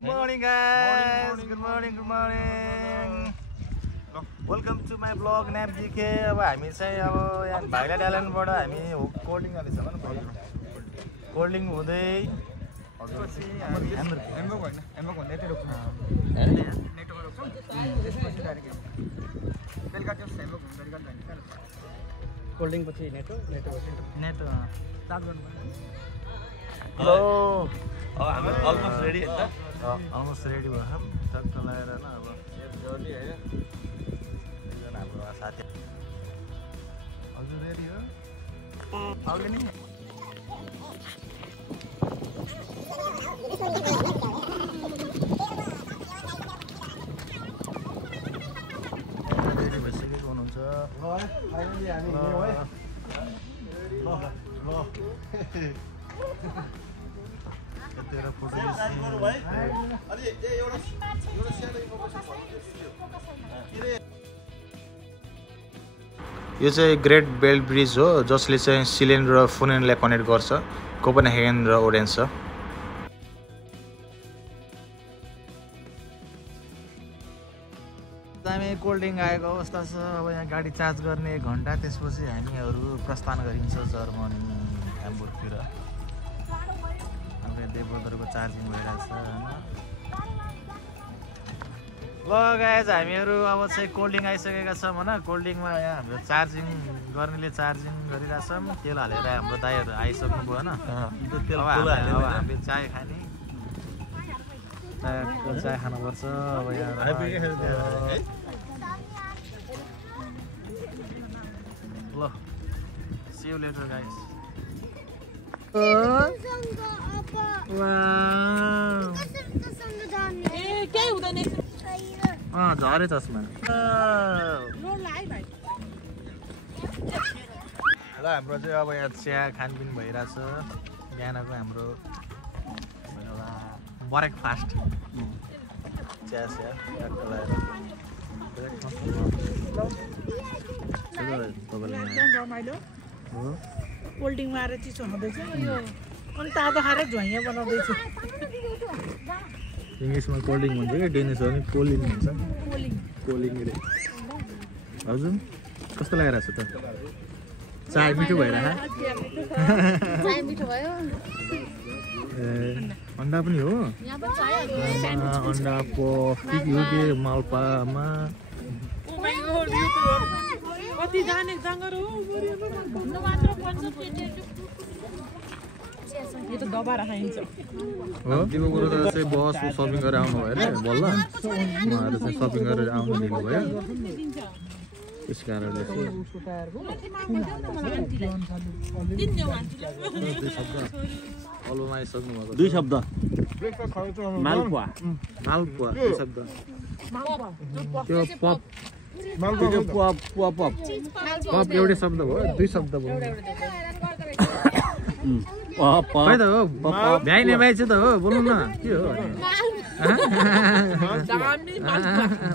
Good morning guys. Good morning. Welcome to my vlog NapGK. अब हामी चाहिँ अब यहाँ भाइराइट आइल्यान्डबाट हामी कोल्ड ड्रिङ्क खाँदैछ भन भाइ कोल्ड ड्रिङ्क हुँदै कोल्ड ड्रिङ्क पछि नेटो स्टार्ट गर्नु हेलो हामी अलमोस्ट रेडी हैन त अलमोस्ट रेडी भयो हम टक्क लगाएर न अब जर्नी हैन एकजना हाम्रो साथी हजुर रेडी हो आउने नि रेडी भइसकेको हुनुहुन्छ ल फाइनली हामी ल्याउ है ल तेरा फोटो यो चाहिँ ग्रेट बेल्ट ब्रिज हो जसले चाहिँ सिलेन र फुनेनलाई कनेक्ट गर्छ कोपेनहेगन र ओडेन्स छ हामी कोल्ड ड्रिङ्क आएको अवस्था छ अब यहाँ गाडी चार्ज गर्ने 1 घण्टा त्यसपछि हामीहरू प्रस्थान गरिन्छ जर्मनी ह्याम्बुर्गतिर देवबदरको चार्जिङ भइरहेछ ल गाइज हामीहरू अब चाहिँ कोल्ड ड्रिङ्क आइसकेका छौँ होइन कोल्ड ड्रिङ्कमा यहाँ हाम्रो चार्जिङ गर्नेले चार्जिङ गरिरहेछौँ तेल हालेर हाम्रो दाइहरू आइसक्नु भयो होइन अब हामीले चाय खाने चाय खानुपर्छ अब यहाँ ल see you later guys झरे चस्मा ल हाम्रो चाहिँ अब यहाँ चिया खानपिन भइरहेछ बिहानको हाम्रो ब्रेकफास्ट चिया कोल्ड ड्रिङ्क मारेर चिसो हुँदैछ यो अनि तातो खाएर झैया बनाउँदैछु इङ्ग्लिसमा कोल्ड ड्रिङ्क भन्छ क्या डेनिस हो भने कोलिङ भन्छ कोलिङ रे हजुर कस्तो लागिरहेछ त चाय मिठो भइरहेछ ए अन्डा पनि हो अन्डा पफ के हो के मालपामा कति जाने जाँगर हो यो त दबाएर खाइन्छ हो तिम्रो कुरो त चाहिँ बस सपिङ गरेर आउनु भयो अरे बल्ल उहाँहरू चाहिँ सपिङ गरेर आउनु दिनु भयो त्यस कारणले अलुमा आइसक्नु भएको 2 शब्द मालपुवा 2 शब्द त्यो पप पप एउटै शब्द भयो 2 शब्द भयो खै त हो भ्याइने भाइ चाहिँ त हो बोल्नु न के हो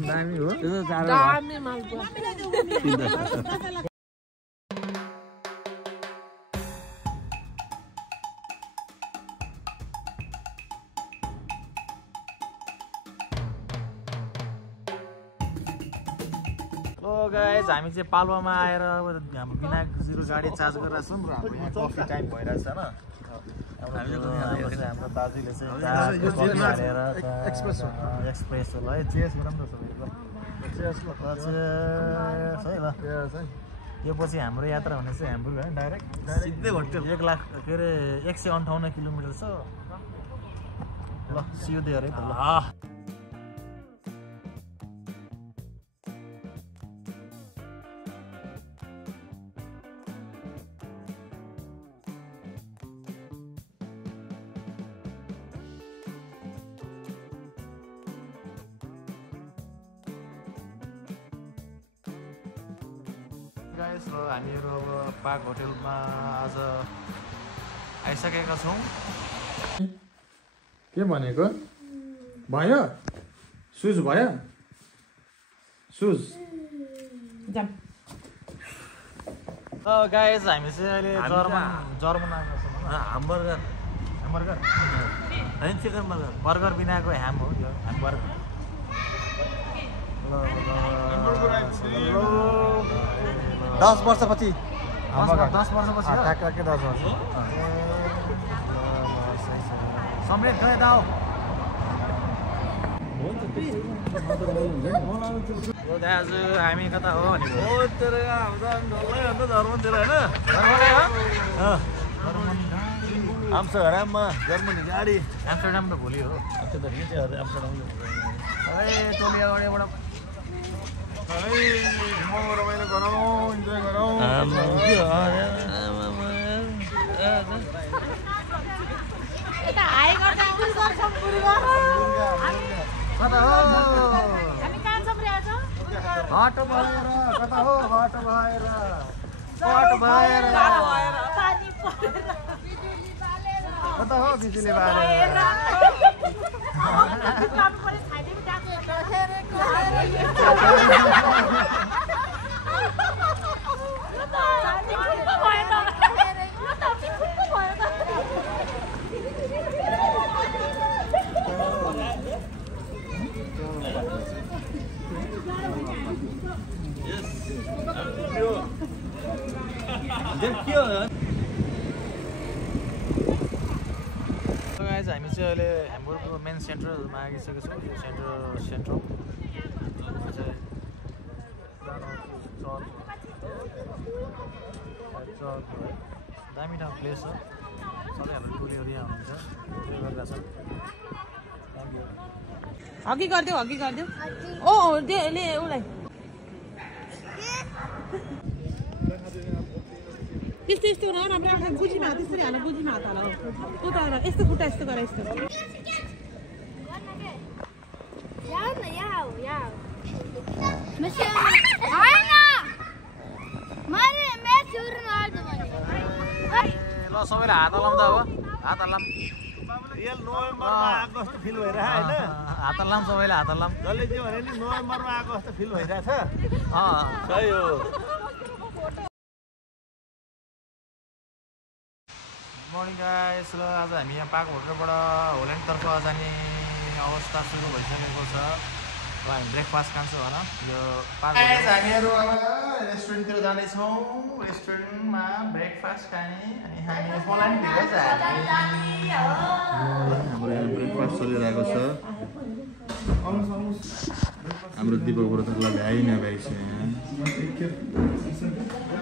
दामी हो गाइज हामी चाहिँ पाल्पामा आएर हाम्रो विनायकजीको गाडी चार्ज गरिरहेको छौँ र हाम्रो यहाँ कफी टाइम भइरहेछ होइन हाम्रो दाजुले चाहिँ एक्सप्रेस होला है चेस राम्रो छ है ल यो पछि हाम्रो यात्रा हुने चाहिँ ह्याम्बुर्ग होइन डाइरेक्ट सिधै होटल 1 लाख के अरे 158 किलोमिटर छ ल सियो देयर है त ल गाइस हामीहरू अब पार्क होटलमा आज आइसकेका छौँ के भनेको भयो सुज भयो सुज गाइस हामी चाहिँ अहिले जर्मन आएको छौँ hamburger बर्गर होइन चिकन बर्गर बर्गर बिनाको ह्याम हो यो ह्याम बर्गर 10 वर्षपछि 10 वर्षपछि ठ्याक्कै 10 वर्ष समेत गए दाउ दाजु हामी कता हो भनेको धर्मतिर होइन आम्स्टरड्याममा जर्मनी गाडी एम्स्टरड्याम त भोलि हो टोली अगाडिबाट रमाइलो गरौँ इन्जोय गरौँ यता हाई गर्दा उस गर्छौँ मुर्गा कता हो हामी कहाँ छौँ रे आज हट भएर कता हो हट भएर पानी परेर कता हो बिजुली बालेर काम पनि खाइदिनु गाइज हामी चाहिँ अहिले ह्याम्बुर्गको मेन सेन्टरमा आइसकेको छौँ यो सेन्ट्रल दामी ठाउँ प्लेस हो सबै हाम्रो टुरिस्टहरू यहाँ हुनुहुन्छ त्यो गरेर छ थ्याङ्क यू हगी गरिदेऊ ओ ले उसलाई त्यस्तो न राम्रो बुझिमा त्यसरी हाल बुझिमा हात हाल उता यस्तो खुट्टा यस्तो गर यस्तो ल सबैले हात हलाउँ त अब हात हलाम रियल नोभेम्बरमा आएको जस्तो फिल भइरहेछ होइन हात हलाम सबैले हात हलाम जसले जे भने नि नोभेम्बरमा आएको जस्तो फिल भइरहेछ सही हो मर्निङ गाइस ल आज हामी यहाँ पार्क होटलबाट होल्यान्डतर्फ जाने अवस्था सुरु भइसकेको छ र हामी ब्रेकफास्ट खान्छौँ होइन यो पार्क हामीहरू अब रेस्टुरेन्टतिर जाँदैछौँ रेस्टुरेन्टमा ब्रेकफास्ट खाने अनि हामी होल्यान्डतिर हाम्रो यहाँ ब्रेकफास्ट चलिरहेको छ हाम्रो दिपक व्रतलाई भ्याइ भ्याइछ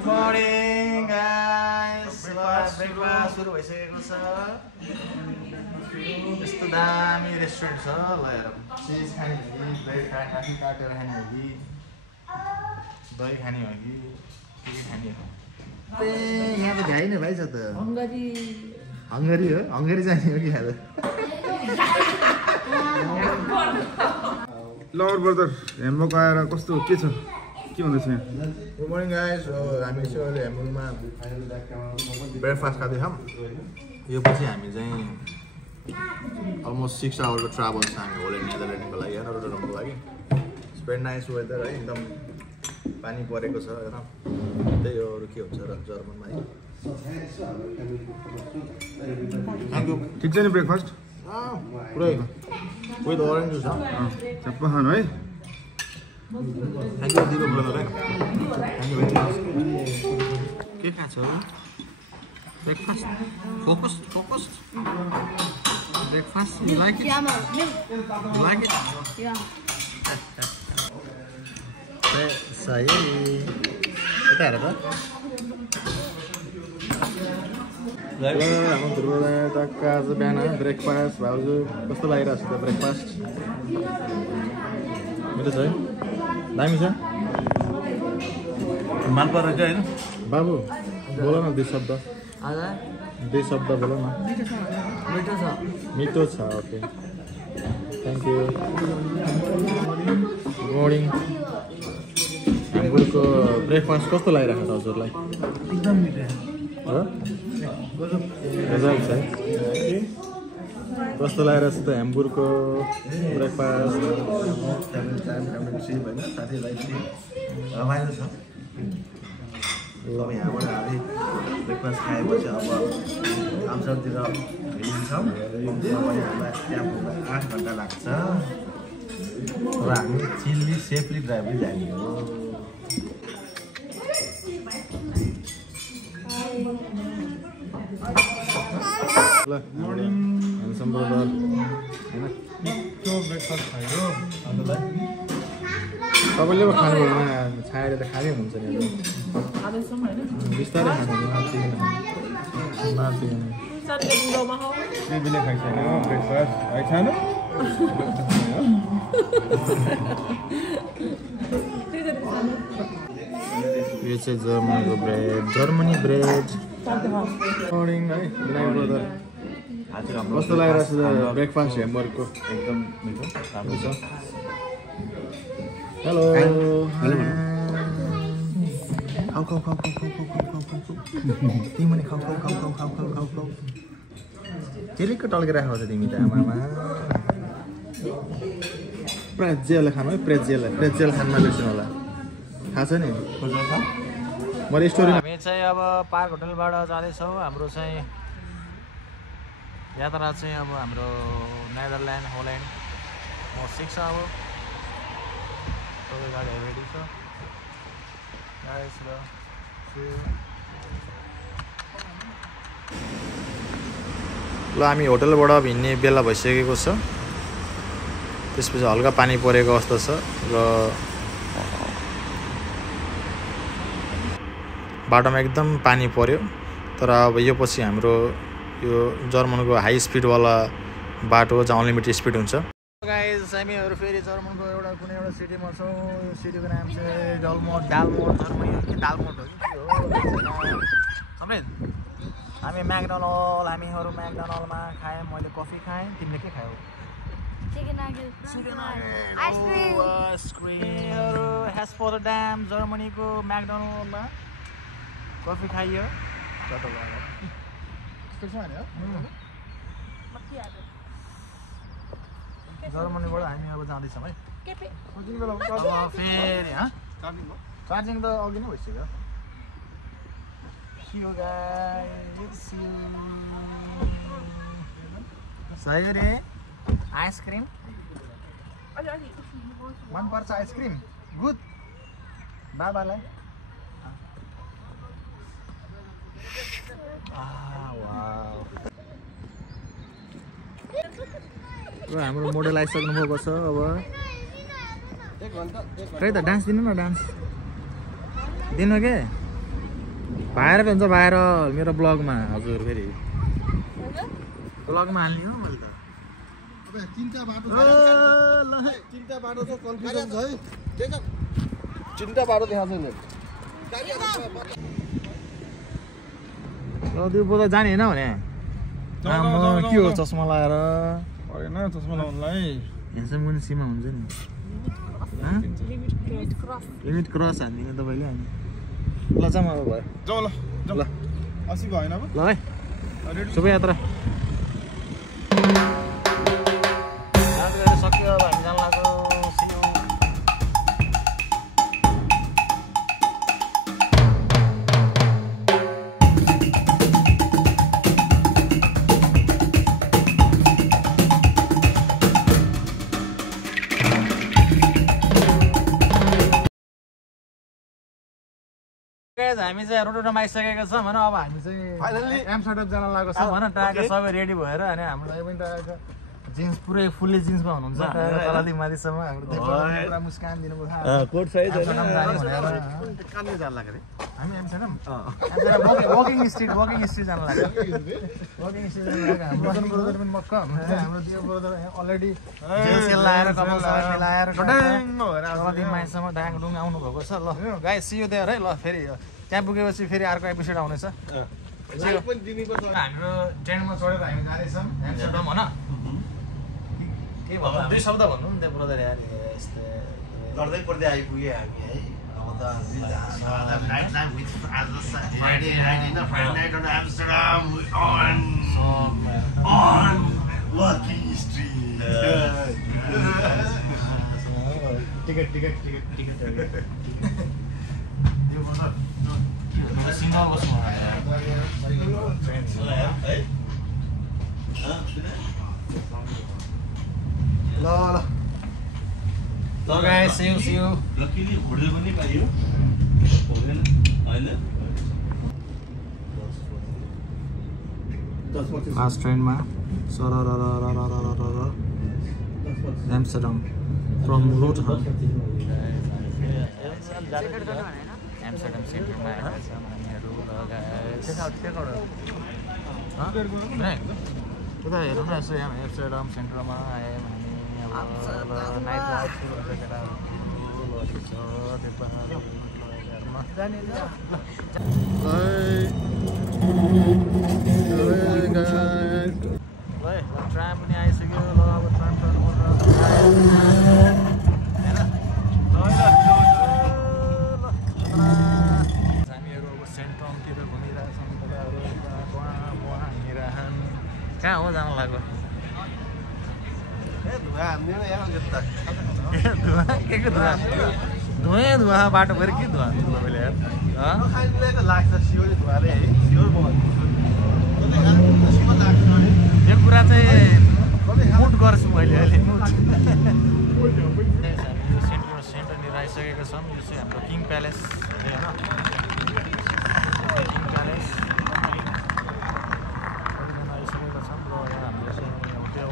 मर्निङ गाइस ब्रेकफास्ट सुरु भइसकेको छ यस्तो दामी रेस्टुरेन्ट छ ल हेरौँ चिज खाने हो कि ब्रेड खाने आफै काटेर खाने हो कि दही खाने हो कि के खाने हो यहाँ त भ्याइ नै भाइ छ त हङ्गरी हो हङ्गरी जाने हो कि आज लवर ब्रदर हेम्बुर्ग आएर कस्तो के छ के हुँदैछ यहाँ गुड मर्निङ गाइस हामी चाहिँ अहिले हेम्बुर्गमा ब्रेकफास्ट खाँदैछौँ यो पछि हामी चाहिँ अलमोस्ट 6 आवरको ट्राभल छ हामी होल्यान्ड नेदरल्यान्डको लागि होइन रोटरडमको लागि स्पेन्ड नाइस वेदर है एकदम पानी परेको छ होइन त्यही हो अरू के हुन्छ र जर्मनमा है थ्याङ्क यू ठिक छ नि ब्रेकफास्ट पुरै विथ ओरेन्ज जुस चप्पा खानु है थ्याङ्क यू दिएको ब्रदर है थ्याङ्क यू भेरी मच के खान्छ breakfast focus breakfast you like it you like it saya kita ada apa हाम्रो ध्रुवलाई टक्क आज बिहान ब्रेकफास्ट भाउजू कस्तो लागिरहेको छ त ब्रेकफास्ट मिठो छ है दामी छ मान परेछ होइन बाबु बोल न दुई शब्द बोल न मिठो छ okay thank you good morning ह्याम्बुर्गको ब्रेकफास्ट कस्तो लागिरहेको छ हजुरलाई एकदम मिठो गजब छ है कस्तो लागिरहेको छ त ह्याम्बुर्गको ब्रेकफास्ट रमाइलो छ अब यहाँबाट हामी ब्रेकफास्ट खाएपछि अब आमसरतिर हिँड्छौँ। हामीलाई त्यहाँ पुग्दा 8 घन्टा लाग्छ र हामी चिल्ली सेफली ड्राइभले जाने हो। मर्निङ ह्यान्डसम ब्रदर हैन त्यो ब्रेकफास्ट खायो अन्त तपाईँले पो खानु भएन छाएर त खानै हुन्छ नि बिस्तारै खानु बेबीले खाइसक्यो ब्रेकफास्ट है खानु यो चाहिँ जर्मनीको ब्रेड जर्मनी ब्रेड मर्निङ है बिनायक ब्रदर कस्तो लागिरहेको छ ब्रेकफास्ट हेम्बर्गको एकदम मिठो राम्रो छ। हेलो खाऊ खाऊ खाऊ खाऊ खाऊ खाऊ खाऊ खाऊ तिमीले खाऊ खाऊ खाऊ खाऊ खाऊ खाऊ खाऊ खाऊ चिलिक्क टल्किरहेको छ तिमी त आमामा। प्रेजेल खानु है प्रेजेल खानमा बिर्सिनु होला थाहा छ नि मैले स्टोरी। हामी चाहिँ अब पार्क होटलबाट जाँदैछौँ। हाम्रो चाहिँ यात्रा चाहिँ अब हाम्रो नेदरल्यान्ड होल्यान्ड म 6 अब सबै गाडी रेडी छ गाइस र ल हामी होटलबाट हिँड्ने बेला भइसकेको छ। त्यसपछि हल्का पानी परेको अवस्था छ र बाटोमा एकदम पानी पर्यो। तर अब यो पछि हाम्रो यो जर्मनको हाई स्पिडवाला बाटो जहाँ अनलिमिटेड स्पिड हुन्छ। गाइस हामीहरू फेरि जर्मनको एउटा कुनै एउटा सिटीमा छौँ। यो सिटीको नाम चाहिँ डालमोट जर्मनी हो कि डालमोट हो कि हो सबै। हामी हामीहरू म्याकडोनल्डमा खायौँ। मैले कफी खाएँ। तिमीले के खायौ? चिकन आइसक्रिमहरू हेस्पोटरडाम जर्मनीको म्याकडोनल्डमा कफी खाइयो। जर्मनीबाट हामी अब जाँदैछौँ है। फेरि चार्जिङ त अघि नै भइसक्यो। सही रे आइसक्रिम मनपर्छ आइसक्रिम गुड बाबालाई। हाम्रो मोडल आइसक्नु भएको छ। अब खै त डान्स दिनु न डान्स दिनु के भाइरल हुन्छ भाइरल मेरो ब्लगमा। हजुर फेरि ब्लगमा हाल्ने हो मैले त। तिनटा बाटो छ कन्फ्युजन छ है। तिनटा बाटो देखाएको छैन। त्यो बोल्दा जाने होइन भने के हो चस्मा लगाएर होइन चस्मा लगाउनुलाई हेर्छ मुन्सीमा हुन्छ नि लिमिट क्रस हान्दिनँ तपाईँले हामी। ल जाउँ अब भयो जाउँ ल ल 80 भएन अब ल है शुभ यात्रा। सक्यो अब हामी जान लाग्यो। हामी चाहिँ रोटोटामा आइसकेका छौँ होइन। अब हामी चाहिँ फाइनली एम्स्टर्डम जान लागेको छौँ होइन। टाका सबै रेडी भएर अनि हाम्रो पनि टाका जिन्स पुरै फुल्ली जिन्समा हुनुहुन्छ तलदेखि माथिसम्म। हाम्रो पुरा मुस्कान दिनुभयो कोट साइज होइन कहाँनिर जान लाग्यो अरे हामी एम्स्टर्डम वकिङ स्ट्रिट जान लाग्यो। वकिङ स्ट्रिट जान लाग्यो। हाम्रो ब्रदर पनि मक्क हाम्रो दियो ब्रदर अलरेडी जेल लाएर कपाल सबै मिलाएर तलदेखि माथिसम्म डाङडुङ आउनु भएको छ। ल गाइस सी यु देयर है। ल फेरि त्यहाँ पुगेपछि फेरि अर्को एपिसोड आउनेछ। हाम्रो ट्रेनमा चढेर हामी जाँदैछौँ एम्स्टर्डम होइन। के भन्नु 2 शब्द भन्नु नि त्यहाँ ब्रदर यार यस्तो लड्दै पर्दै आइपुग्यो हामी है। अब त Friday night on Amsterdam on Walking Street. Ticket single बस्नु ल ल ल guys see you luckily hotel पनि पाइयो होइन लास्ट ट्रेनमा एम्स्टर्डम फ्रम रोटरडम एम्स्टर्डम सेन्टरमा आएका छौँ हामीहरू उता हेरौँ न यसो यहाँ एम्स्टर्डम सेन्टरमा आयो भने अब नाइट वाक ट्राम पनि आइसक्यो ल अब ट्राम हामीहरू अब सेन्ट्रमतिर घुमिरहेछौँ कहाँ हो जानु लाग्यो धुवा हान्ने यहाँ धुवा के धुवा धुवा बाटोभरि के धुवा तपाईँले यार त लाग्छ सियोले धुवाले है सियोल यो कुरा चाहिँ मुट गर्छु मैले अहिले मुट सेन्टरनिर आइसकेको छौँ यो चाहिँ हाम्रो किङ प्यालेस होइन किङ प्यालेस आइसकेको छौँ र यहाँ हाम्रो चाहिँ होटेल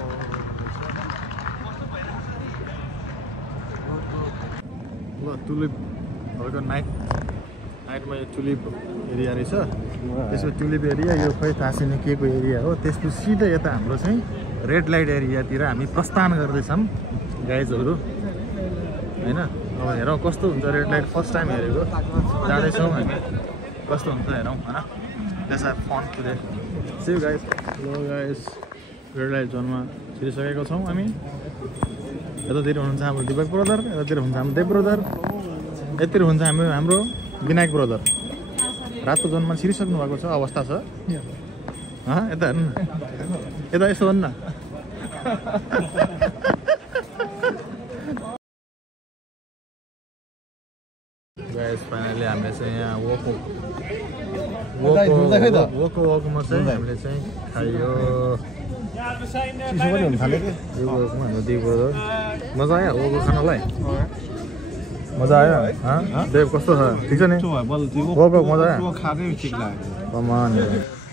ल टुलिप हल्का नाइटमा यो टुलिप एरिया रहेछ त्यसको टुलिप एरिया यो खै थाहा छैन के को एरिया हो त्यसको सिधै यता हाम्रो चाहिँ रेड लाइट एरियातिर हामी प्रस्थान गर्दैछौँ गाइजहरू होइन अब हेरौँ कस्तो हुन्छ रेड लाइट फर्स्ट टाइम हेरेको जाँदैछौँ हामी कस्तो हुन्छ हेरौँ होइन त्यसमा fun today see you guys ल गाइज रेड लाइट जोनमा छिरिसकेका छौँ हामी यतातिर हुनुहुन्छ हाम्रो दिपक ब्रदर यतातिर हुन्छ हाम्रो देव ब्रदर यतातिर हुन्छ हाम्रो विनायक ब्रदर रातो जोनमा छिरिसक्नु भएको छ अवस्था छ यता हेर्नु न यता यसो भन्नु न गाइस फाइनली हामीले चाहिँ यहाँ वोकोमा चाहिँ हामीले चाहिँ खायो चिसो पनि हुन थाल्यो कि हाम्रो देव ब्रदर मजा आयो वोको खानलाई मजा आयो देव कस्तो छ ठिक छ नि वोको मजा आयो खाएकै ठिक लाग्यो कमान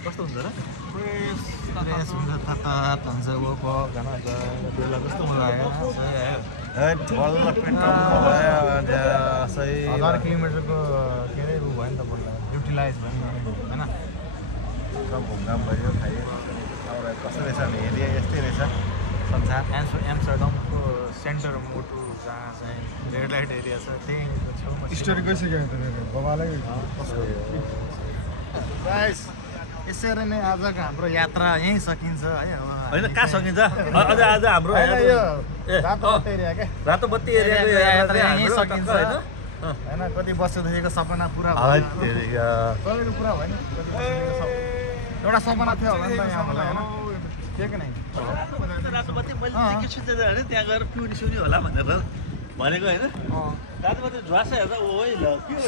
कस्तो हुन्छ र फ्रेस हुन्छ तातात हुन्छ वोको खाना बेला कस्तो मजा आयो बल्ल पेट्रोल भयो 1000 किलोमिटरको के अरे ऊ भयो नि त बल्ल युटिलाइज भयो नि होइन सब घुमघाम भयो खायो अब कस्तो रहेछ भने एरिया यस्तै रहेछ संसार एम्स्टर्डमको सेन्टर मोटु जहाँ चाहिँ रेड लाइट एरिया छ त्यही छेउमा स्टोरी गइसक्यो बबालै गाइस यसरी नै आजको हाम्रो यात्रा यहीँ सकिन्छ है अब होइन कहाँ सकिन्छ अझ आज हाम्रो रातो एरिया के रातो बत्ती एरियाको यात्रा यहीँ सकिन्छ होइन होइन कति वर्षदेखिको सपना पुरा भयो तपाईँको पुरा भयो नि एउटा सपना थियो होला नि त यहाँ मलाई होइन के के नै रातो बत्ती मैले के सोचेर भने त्यहाँ गएर पिउनी सुनि होला भनेर भनेको होइन रातो बत्ती झ्वास हेर्दा ओ है ल के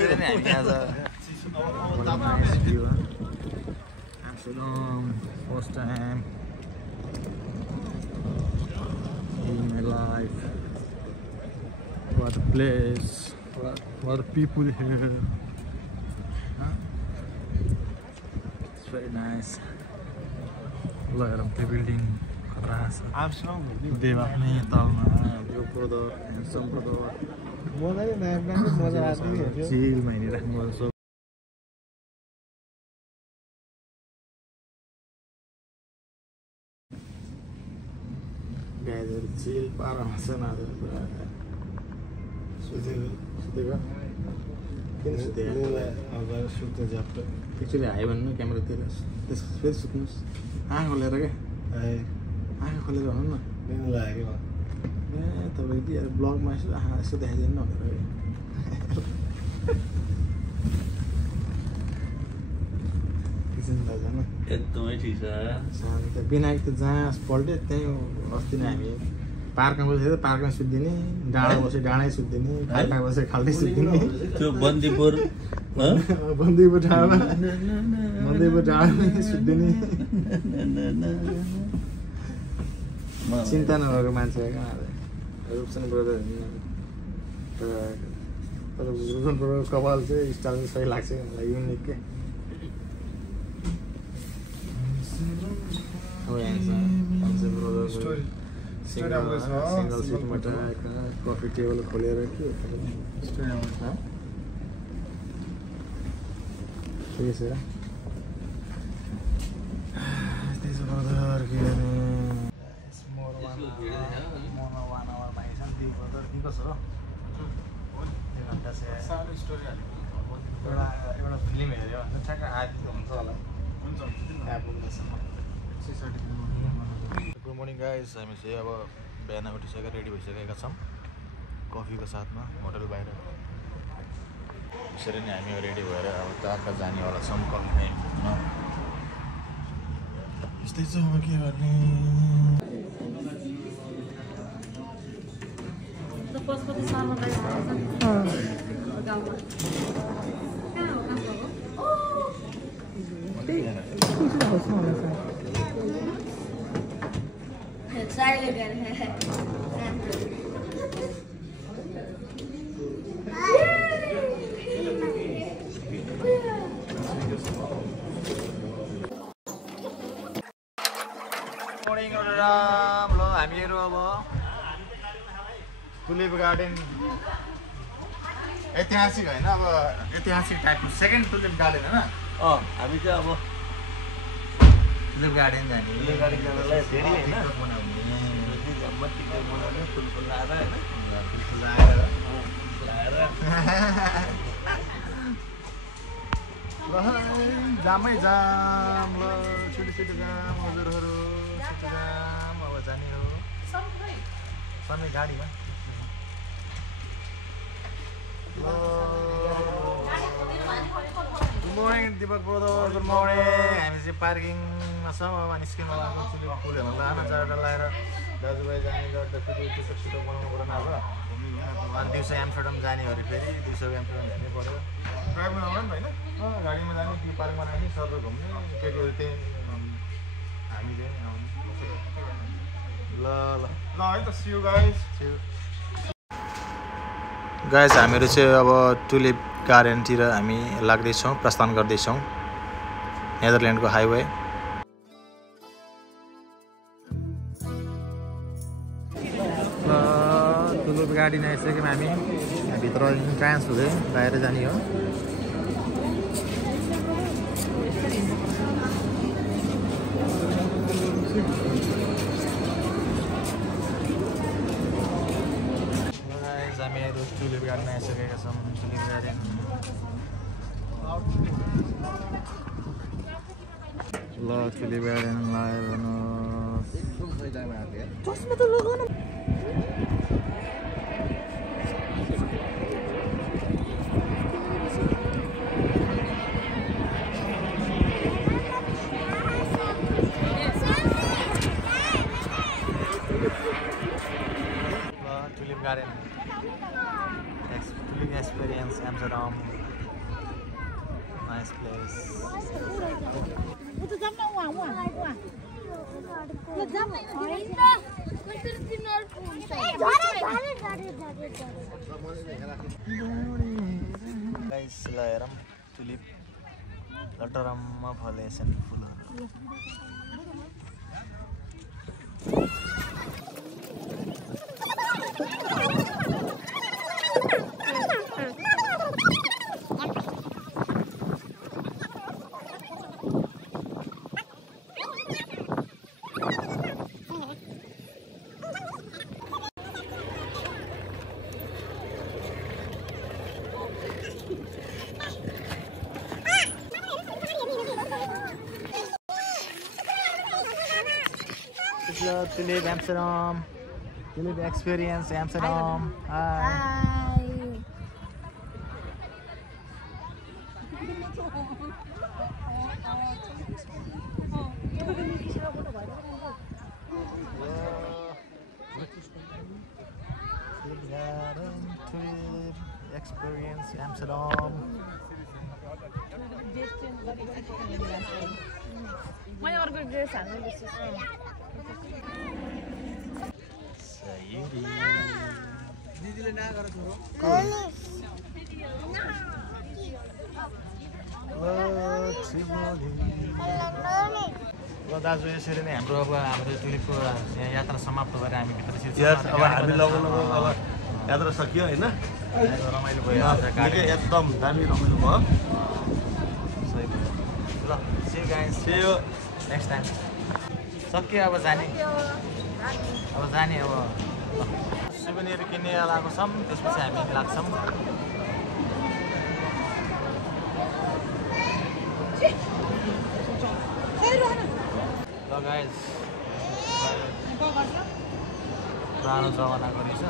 Amsterdam, first time in my life. What a place! What people here! Huh? It's very nice. Look at the building. They have me talking. Your brother and some brother. Chill, my dear. गाइजहरू चिल पारामा छन् आज सुतेको किन सुतेको सुत्ने झ्याप्ट एकचोटि high भन्नु क्यामेरातिर त्यस फेरि सुत्नुहोस् आँखा खोलेर क्या आँखा खोलेर भन्नु न लाग्यो ए तपाईँको यार ब्लगमा यसो आँखा यसो देखाइदिनु भनेर एकदमै ठिक छ विनायक त जहाँ पल्ट्यो त्यहीँ अस्ति नै हामी पार्कमा बसेर पार्कमा सुत्दिने डाँडा बसे डाँडै सुत्दिने खाल्टा बसे खाल्टै सुत्दिने त्यो बन्दीपुर बन्दीको ढाडमा सुत्दिने चिन्ता नभएको मान्छे रूपसन ब्रदर तर रूपसन ब्रदर कपाल चाहिँ स्टाइल सही लाग्छ मलाई युनिक के सिंगल सिटबाट कफी टेबल खोलेर के त्यसो ब्रदर के एउटा फिल्म हेऱ्यो भने ठ्याक्क आदि हुन्छ होला गुड मर्निङ गाइस हामी चाहिँ अब बिहान उठिसकेर रेडी भइसकेका छौँ कफीको साथमा होटल बाहिर यसरी नै हामी रेडी भएर अब कहाँ जानेवाला छौँ कफी खाइ घुम्न यस्तै छ अब के गर्ने मर्निङ राम ल हामीहरू अब टुलिप गार्डन ऐतिहासिक होइन अब ऐतिहासिक टाइपको सेकेन्ड टुलिप गार्डन होइन हामी चाहिँ अब टुलिप गार्डन जाने टुलिप गार्डन जानलाई फेरि होइन मट्टीको बनाउने फुल लाएर होइन फुल लगाएर जामै जाम ल छिटो छिटो जाम हजुरहरू छिटो जाम अब जाने हो सबै गाडीमा good morning Dipak brother good morning हामी चाहिँ पार्किङमा छौँ अब निस्किनु लगाएको फुलहरू लाएर चारवटा लगाएर दाजुभाइ जाने गर्दा फेरि छिटो छिटो बनाउनु पऱ्यो अब अनि दिउँसो एम्स्टर्डम जाने हो अरे फेरि दिउँसो एम्स्टर्डम हेर्नै पऱ्यो ड्राइभमा आउनु नि होइन गाडीमा जाने त्यो पार्कमा जाने सर घुम्ने केटीहरू त्यही हामी चाहिँ आउनु ल ल ल है त सियु गाइस गाइस हामीहरू चाहिँ अब टुलिप गार्डनतिर हामी लाग्दैछौँ प्रस्थान गर्दैछौँ नेदरल्यान्डको हाइवे टुलिप गार्डन आइसक्यौँ हामी भित्र ट्रान्स हुँदै बाहिर जाने हो हामीहरू टुलिप गार्डन आइसकेका छौँ टुलिप गार्डन ल टुलिप गार्डन लगाएर tulip garden Feeling experience Amsterdam. Nice place. Guys, layaram tulip lataramma फलेछन् फुलहरू Tulip Amsterdam, Tulip Experience Amsterdam. Hi. Tulip Experience Amsterdam. मैले अर्को ड्रेस हाल्नु दिदीले ना गर छोरो ल दाजु यसरी नै हाम्रो अब हाम्रो टुलिपको यात्रा समाप्त भएर हामी भित्र अब हामी लगाउनु अब यात्रा सकियो होइन रमाइलो भयो एकदम दामी रमाइलो भयो ल see you guys See you. Next time सक्यो अब जाने अब सुवेनियर किन्ने लागेको छौँ त्यसपछि हामी लाग्छौँ ल गाइस पुरानो जमानाको रहेछ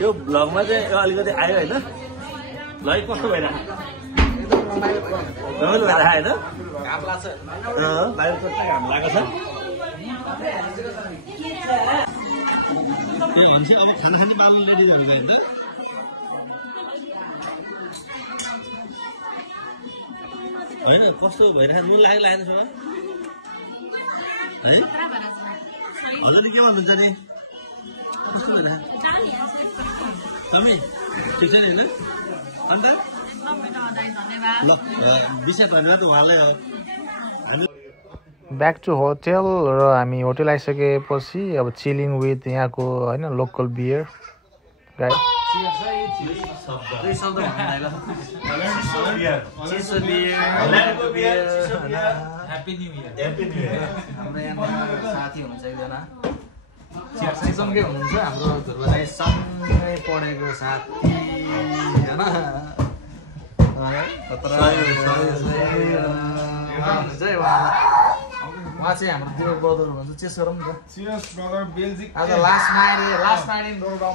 त्यो भ्लगमा चाहिँ अलिकति आयो होइन ल है कस्तो भइरहेको रमाइलो भइरहेको होइन बाहिर त घाम लागेको छ त्यो भन्छ अब खाना खाने पाल्नु रेडी जानु भयो नि त होइन कस्तो भइरहेको मन लागेन छ है हजुरले के भन्नुहुन्छ नि कस्तो भइरहेको तपाईँ ठिक छ नि अन्त ल विशेष धन्यवाद उहाँलाई हो ब्याक टु होटेल र हामी होटेल आइसकेपछि अब चिलिङ विथ यहाँको होइन local beer happy new year हाम्रो यहाँ साथी हुनुहुन्छ एकजना सँगसँगै हुनुहुन्छ हाम्रो ध्रुवलाई सँगै पढेको साथी होइन उहाँ चाहिँ हाम्रो दिवर ब्रदर हुनुहुन्छ चेस गरौँ नि त आज लास्ट नाइट इन रोडम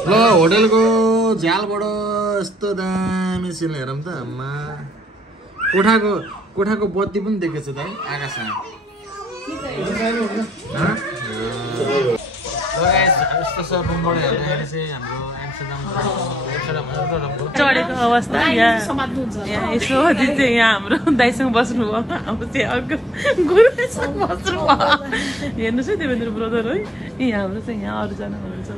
ल होटेलको झ्यालबाट यस्तो दामी सिन हेरौँ त आम्मा कोठाको बत्ती पनि देखेको छ त है आकाशमा यस्तो छ रुमबाट हेर्दाखेरि चाहिँ हाम्रो चढेको अवस्था यहाँ यसो चाहिँ यहाँ हाम्रो दाइसँग बस्नुभयो हाम्रो चाहिँ अर्को गुरुसँग बस्नुभयो हेर्नुहोस् है देवेन्द्र ब्रदर है यहाँ हाम्रो चाहिँ यहाँ अरूजना हुनुहुन्छ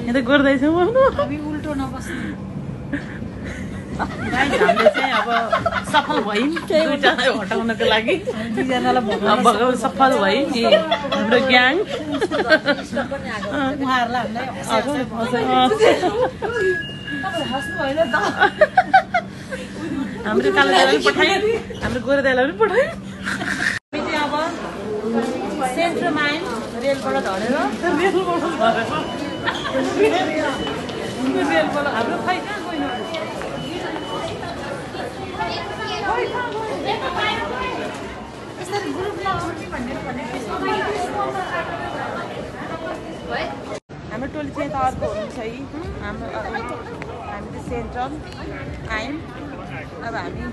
यहाँ त गोरु दाइसँग बस्नु उल्टो नबस्नु हामीले चाहिँ अब सफल भयौँ दुईजनालाई हटाउनको लागि दुईजनालाई सफल भयौँ हाम्रो ग्याङ हाम्रो कालो दाइलाई पनि पठायौँ हाम्रो गोरे दाइलाई पनि पठायौँ अब सेन्ट्रमाइन रेलबाट झरेर हाम्रो खै कहाँ गइनु हाम्रो टोली चाहिँ त अर्को हुनुहुन्छ है हाम्रो हामी चाहिँ सेन्ट्रल आयौँ अब हामी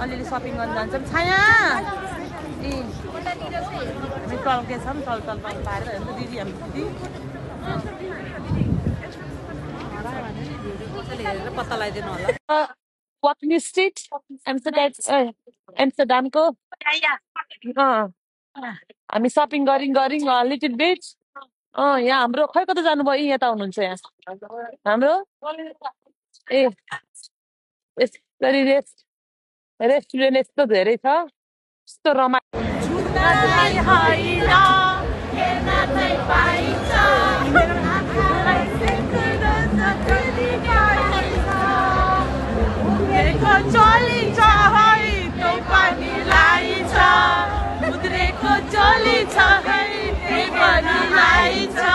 अलिअलि सपिङ गर्न जान्छौँ छाया ए हामी टल्केछौँ तल पारेर हेर्नु दिदी हाम्रो दिदी हेरेर पत्ता लगाइदिनु होला Walking Street, एम्स्टर्डामको हामी सपिङ गरौँ लिटिल बिच यहाँ हाम्रो खै कता जानुभयो यहाँ त हुनुहुन्छ यहाँ हाम्रो ए यसरी रेस्टुरेन्ट यस्तो धेरै छ यस्तो रमाइलो चलिन्छ है त्यो पानीलाई छ उद्रेको चलिन्छ है त्यो पानीलाई छ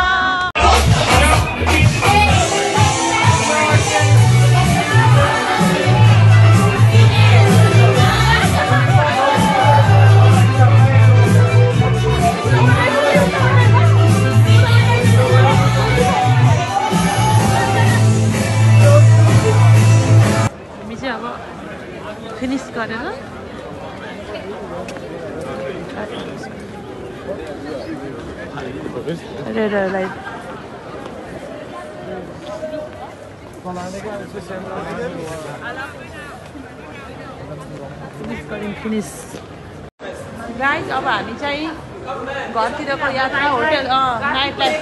रेडरलाई फिनिस गाइस अब हामी चाहिँ घरतिरको यात्रा होटल नाइट लाइफ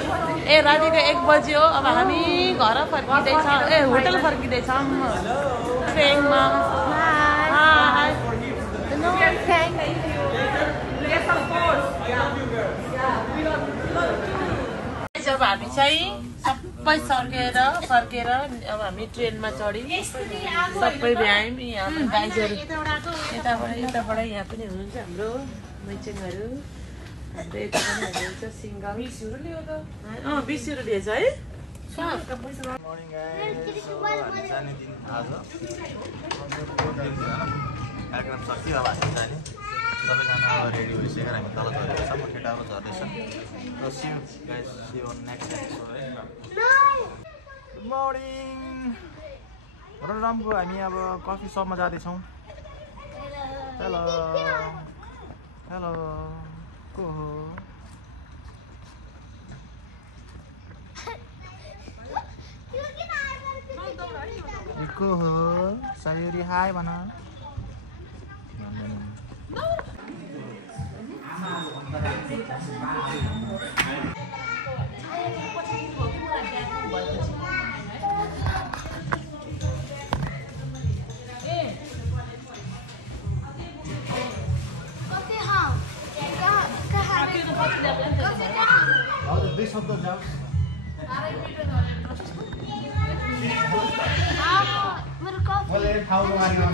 रातिको 1 बज्यो अब हामी घर फर्किँदैछ होटल फर्किँदैछौँ ट्रेनमा अब हामी चाहिँ सबै फर्केर अब हामी ट्रेनमा चढ्यौँ सबै भ्यायौँ यहाँ गाइजहरू यताबाट यहाँ पनि हुनुहुन्छ हाम्रो मैचेङहरू हाम्रो यता पनि हुनुहुन्छ सिङ्गल 20 € लियो त 20 € लिएछ है मर्निङ गाइस हामी जाने दिन आज कार्यक्रम सकियो अब हामी जाने सबैजना रेडी भइसकेर हामी तल झरेको छौँ केटाहरू झर्दैछ र see you guys see you next episode है गुड मर्निङ र रामको हामी अब कफी सपमा जाँदैछौँ हेलो हेलो को हो को हो सयुरी हाई भन दुई शब्द जाओ मैले ठाउँको बारेमा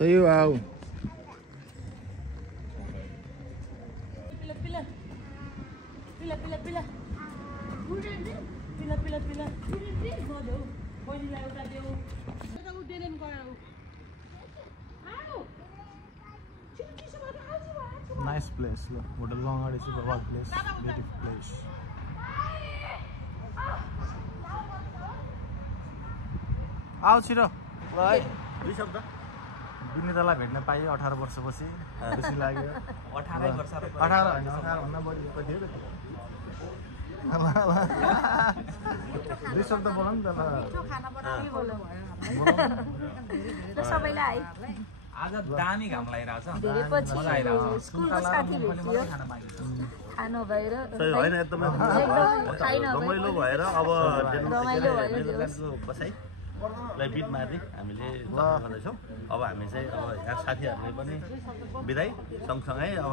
सही हो आओ नाइस प्लेस ल होटलको अगाडि चाहिँ वर्क प्लेस ब्युटिफुल प्लेस आऊ छिटो ल है दुई शब्द विनितालाई भेट्न पाएँ 18 वर्षपछि खुसी लाग्यो 18 वर्ष 18 होइन 18 भन्दा बढी कति हो दुई शब्द बोल नि त सबैलाई आज दामी घाम लागिरहेछ धेरै पछि स्कुलको साथी भेट्यो खानु भएर होइन एकदमै रमाइलो भएर अब रमाइलो भयो बसाइलाई बिट मार्दै हामीले गर्दैछौँ अब हामी चाहिँ अब यहाँ साथीहरूले पनि बिदाई सँगसँगै अब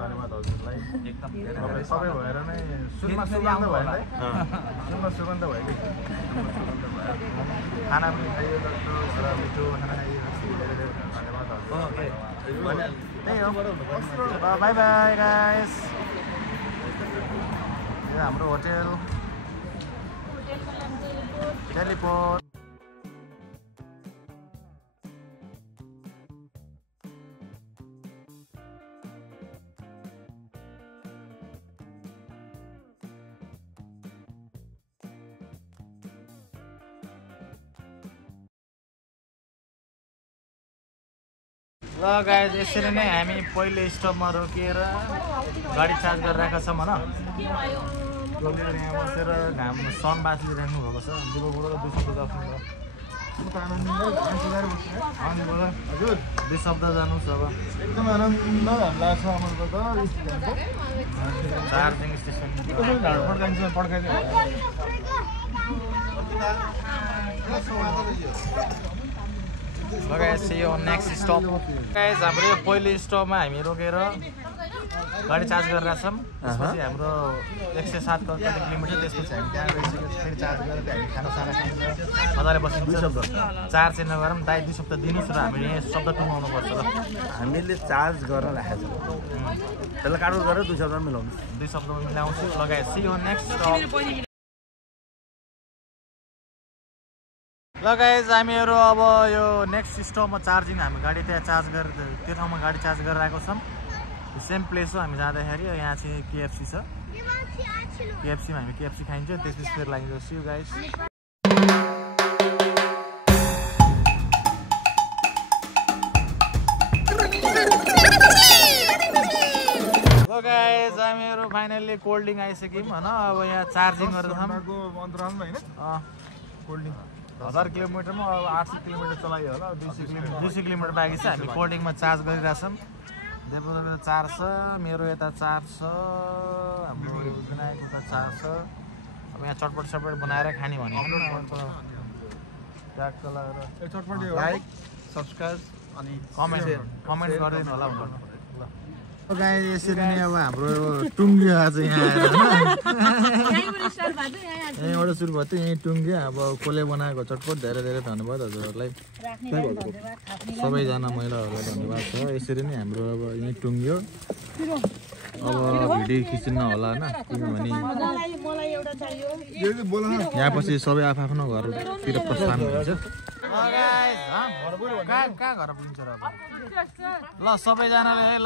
धन्यवाद हजुरलाई एकदम सबै भएर नै सुनमा सुगन्ध भयो सुनमा सुगन्ध भयो खाना पनि खाइयो छोरा मिठो खाना खाइयो धन्यवाद हजुर त्यही हो बाई बाई गाइस हाम्रो होटेल टेलिपोर्ट ल गाइस यसरी नै हामी पहिले स्टपमा रोकिएर गाडी चार्ज गरिरहेका छौँ होइन यहाँ बसेर घाम सन बास लिइराख्नु भएको छ दिगोबाट 200 हजुर 2 शब्द जानुहोस् अब एकदम आनन्द लाग्छ अमरको त चार्जिङ स्टेसन पड्काइदियो guys see you next stop guys हाम्रो यो पहिलो स्टपमा हामी रोकेर गाडी चार्ज गरिरहेको छौँ त्यसपछि हाम्रो 107 किलोमिटर त्यसपछि हामी त्यहाँ गइसकेपछि फेरि चार्ज गरेर हामी खानासाना खान्छ मजाले बसिन्छ चार्ज चाहिँ नगरौँ दाइ 2 शब्द दिनुहोस् र हामीले यहाँ शब्द टुङ्गाउनुपर्छ र हामीले चार्ज गरेर राखेको छौँ त्यसलाई काटुर गरेर 2 शब्द मिलाउनु 2 शब्दमा मिलाउँछु लगाए सी यू नेक्स्ट स्टप ल गाइज हामीहरू अब यो नेक्स्ट स्टपमा चार्जिङ हामी गाडी त्यहाँ चार्ज गरेर त्यो ठाउँमा गाडी चार्ज गरेर आएको छौँ सेम प्लेस हो हामी जाँदाखेरि यहाँ चाहिँ केएफसी छ केएफसीमा हामी केएफसी खाइन्छ त्यसपछि फेरि लाग्छ सी यू गाइज ल गाइज हामीहरू फाइनल्ली कोल्ड ड्रिङ्क आइसक्यौँ होइन अब यहाँ चार्जिङ गरेर अन्तरालमा होइन कोल्ड ड्रिङ्क 1000 किलोमिटरमा अब 800 किलोमिटर चलायो होला 200 किलोमिटर बाँकी छ हामी कोल्ड ड्रिङ्कमा चार्ज गरिरहेछौँ देवप्रदको 4 छ मेरो यता 4 छ हाम्रो विनायकको त 4 छ अब यहाँ चटपट सटपट बनाएर खाने भने ट्यागको लगाएर चटपट लाइक सब्सक्राइब अनि कमेन्ट गरिदिनु होला गाई यसरी नै अब हाम्रो टुङ्ग्यो आज यहाँ आएर यहीँबाट सुरु भयो यहीँ टुङ्ग्यो अब कसले बनाएको चटपट धेरै धेरै धन्यवाद हजुरहरूलाई सबैजना महिलाहरूलाई धन्यवाद छ यसरी नै हाम्रो अब यहीँ टुङ्ग्यो अब भिडियो खिच्नु होला होइन किनभने यहाँ पछि सबै आफ्नो घरतिर प्रस्थान हुन्छ कहाँ घर पुगिन्छ र अब ल सबैजनाले है ल